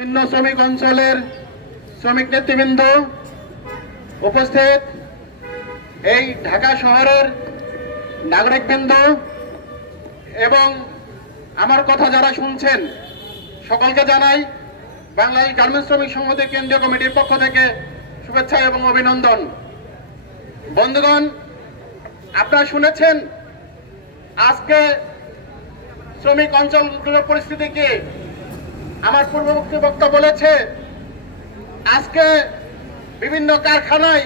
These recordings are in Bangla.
বিভিন্ন শ্রমিক অঞ্চলের শ্রমিক নেতৃবৃন্দ উপস্থিত, এই ঢাকা শহরের নাগরিকবৃন্দ এবং আমার কথা যারা শুনছেন সকলকে জানাই বাংলাদেশ গার্মেন্টস শ্রমিক সংহতির কেন্দ্রীয় কমিটির পক্ষ থেকে শুভেচ্ছা এবং অভিনন্দন। বন্ধুগণ, আপনারা শুনেছেন আজকে শ্রমিক অঞ্চলগুলোর পরিস্থিতি কি। আমার পূর্ববর্তী বক্তা বলেছে আজকে বিভিন্ন কারখানায়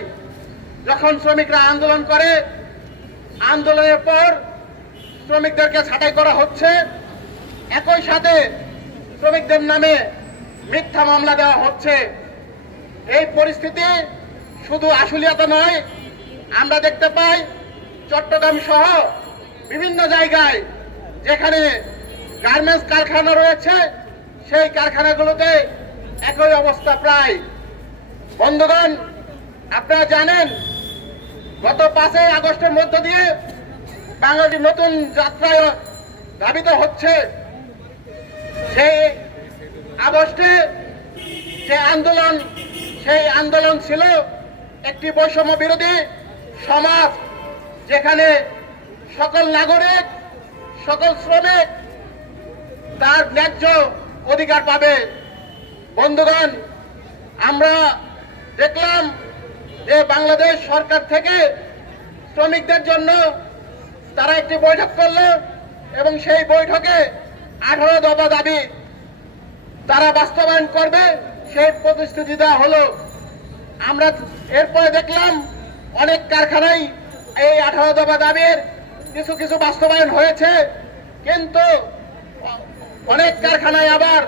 যখন শ্রমিকরা আন্দোলন করে, আন্দোলনের পর শ্রমিকদেরকে ছাঁটাই করা হচ্ছে, একই সাথে শ্রমিকদের নামে মিথ্যা মামলা দেওয়া হচ্ছে। এই পরিস্থিতি শুধু আশুলিয়াতে নয়, আমরা দেখতে পাই চট্টগ্রাম সহ বিভিন্ন জায়গায় যেখানে গার্মেন্টস কারখানা রয়েছে সেই কারখানাগুলোতে একই অবস্থা প্রায়। বন্ধুগণ, আপনারা জানেন গত 5 আগস্টের মধ্য দিয়ে বাংলাদেশ নতুন যাত্রায় ধাবিত হচ্ছে। সেই আগস্টে যে আন্দোলন, সেই আন্দোলন ছিল একটি বৈষম্য বিরোধী সমাজ, যেখানে সকল নাগরিক, সকল শ্রমিক তার ন্যায্য অধিকার পাবে। বন্ধুগণ, আমরা দেখলাম যে বাংলাদেশ সরকার থেকে শ্রমিকদের জন্য তারা একটি বৈঠক করলো এবং সেই বৈঠকে 18 দফা দাবি তারা বাস্তবায়ন করবে, সেই প্রতিশ্রুতি দেওয়া হলো। আমরা এরপরে দেখলাম অনেক কারখানায় এই 18 দফা দাবির কিছু কিছু বাস্তবায়ন হয়েছে, কিন্তু অনেক কারখানায় আবার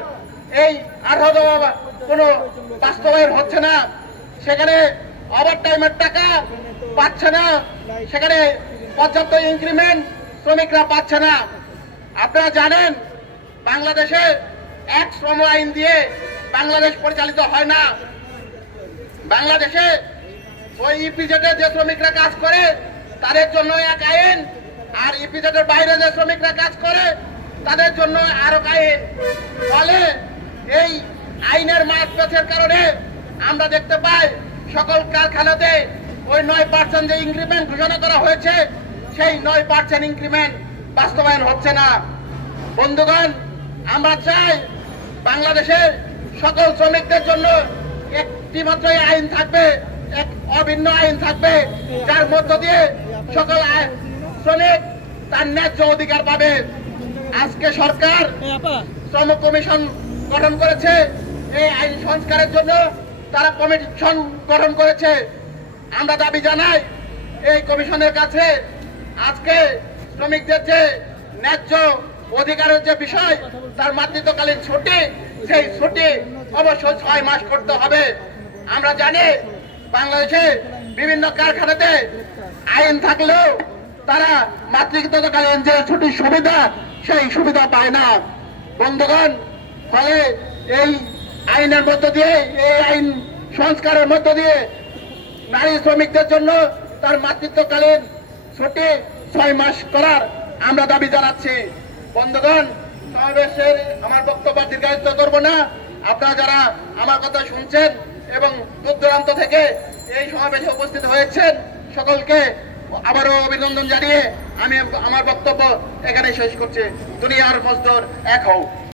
এই 18 দফা কোনো বাস্তবায়ন হচ্ছে না। সেখানে ওভারটাইমের টাকা পাচ্ছে না, সেখানে পর্যাপ্ত ইনক্রিমেন্ট শ্রমিকরা পাচ্ছে না। আপনারা জানেন বাংলাদেশে এক শ্রম আইন দিয়ে বাংলাদেশ পরিচালিত হয় না। বাংলাদেশে ওই ইপিজেডে যে শ্রমিকরা কাজ করে তাদের জন্য এক আইন, আর ইপিজেডের বাইরে যে শ্রমিকরা কাজ করে তাদের জন্য আরো আইন। ফলে এই আইনের মারপ্যাচের কারণে আমরা দেখতে পাই সকল কারখানাতে ওই 9% যে ইনক্রিমেন্ট ঘোষণা করা হয়েছে সেই 9% ইনক্রিমেন্ট বাস্তবায়ন হচ্ছে না। বন্ধুগণ, আমরা চাই বাংলাদেশের সকল শ্রমিকদের জন্য একটি মাত্র আইন থাকবে, এক অভিন্ন আইন থাকবে, যার মধ্য দিয়ে সকল শ্রমিক তার ন্যায্য অধিকার পাবে। আজকে সরকার শ্রম কমিশন গঠন করেছে, এই আইন সংস্কারের জন্য তারা কমিশন গঠন করেছে। আমরা দাবি জানাই এই কমিশনের কাছে আজকে শ্রমিকদের যে ন্যায্য অধিকারের যে বিষয়, তার মাতৃত্বকালীন ছুটি, সেই ছুটি অবশ্যই 6 মাস করতে হবে। আমরা জানি বাংলাদেশে বিভিন্ন কারখানাতে আইন থাকলেও তারা মাতৃত্বকালীন যে ছুটির সুবিধা, সেই সুবিধা পায় না। বন্ধুগণ, ফলে এই আইনের মধ্য দিয়ে, এই আইন সংস্কারের মধ্য দিয়ে নারী শ্রমিকদের জন্য তার মাতৃত্বকালীন ছুটি 6 মাস করার আমরা দাবি জানাচ্ছি। বন্ধুগণ, সমাবেশের আমার বক্তব্য দীর্ঘায়িত করব না। আপনারা যারা আমার কথা শুনছেন এবং দূর দূরান্ত থেকে এই সমাবেশে উপস্থিত হয়েছেন সকলকে আবারও অভিনন্দন জানিয়ে আমি আমার বক্তব্য এখানে শেষ করছি। দুনিয়ার মজদুর এক হও।